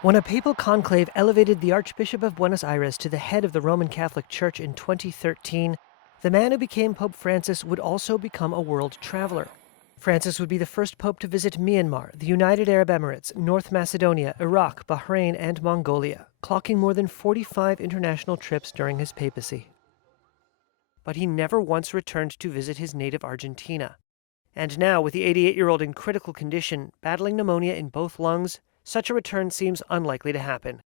When a papal conclave elevated the Archbishop of Buenos Aires to the head of the Roman Catholic Church in 2013, the man who became Pope Francis would also become a world traveler. Francis would be the first pope to visit Myanmar, the United Arab Emirates, North Macedonia, Iraq, Bahrain, and Mongolia, clocking more than 45 international trips during his papacy. But he never once returned to visit his native Argentina. And now, with the 88-year-old in critical condition, battling pneumonia in both lungs, such a return seems unlikely to happen.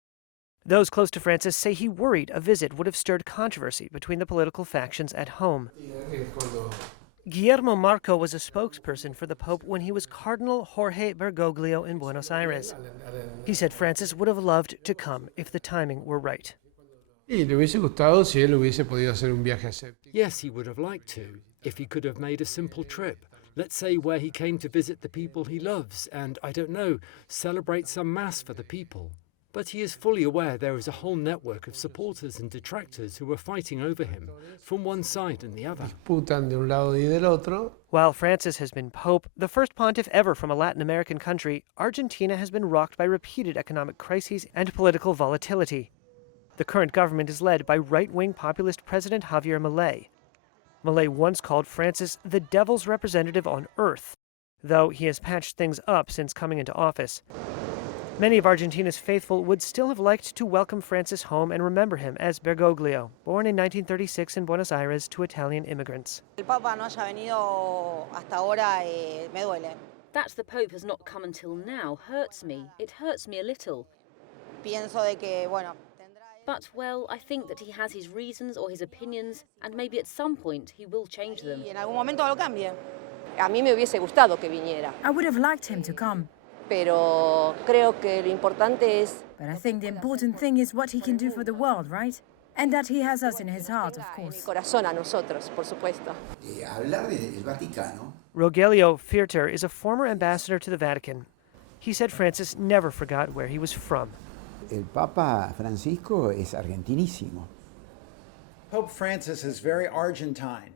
Those close to Francis say he worried a visit would have stirred controversy between the political factions at home. Guillermo Marco was a spokesperson for the Pope when he was Cardinal Jorge Bergoglio in Buenos Aires. He said Francis would have loved to come if the timing were right. Yes, he would have liked to, if he could have made a simple trip. Let's say where he came to visit the people he loves and, I don't know, celebrate some mass for the people. But he is fully aware there is a whole network of supporters and detractors who are fighting over him, from one side and the other. While Francis has been Pope, the first pontiff ever from a Latin American country, Argentina has been rocked by repeated economic crises and political volatility. The current government is led by right-wing populist President Javier Milei. Milei once called Francis the devil's representative on earth, though he has patched things up since coming into office. Many of Argentina's faithful would still have liked to welcome Francis home and remember him as Bergoglio, born in 1936 in Buenos Aires to Italian immigrants. That the Pope has not come until now hurts me. It hurts me a little. But, well, I think that he has his reasons or his opinions, and maybe at some point he will change them. I would have liked him to come. But I think the important thing is what he can do for the world, right? And that he has us in his heart, of course. Rogelio Firter is a former ambassador to the Vatican. He said Francis never forgot where he was from. El Papa Francisco es argentinísimo. Pope Francis is very Argentine.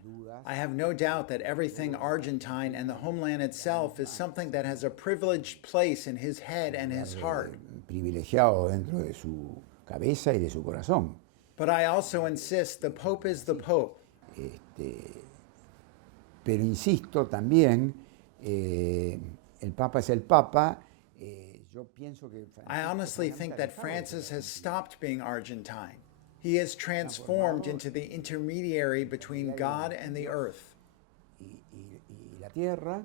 I have no doubt that everything Argentine and the homeland itself is something that has a privileged place in his head and his heart. Privilegiado dentro de su cabeza y de su corazón. But I also insist the Pope is the Pope. Pero insisto también, el Papa es el Papa. I honestly think that Francis has stopped being Argentine. He is transformed into the intermediary between God and the earth. Y la tierra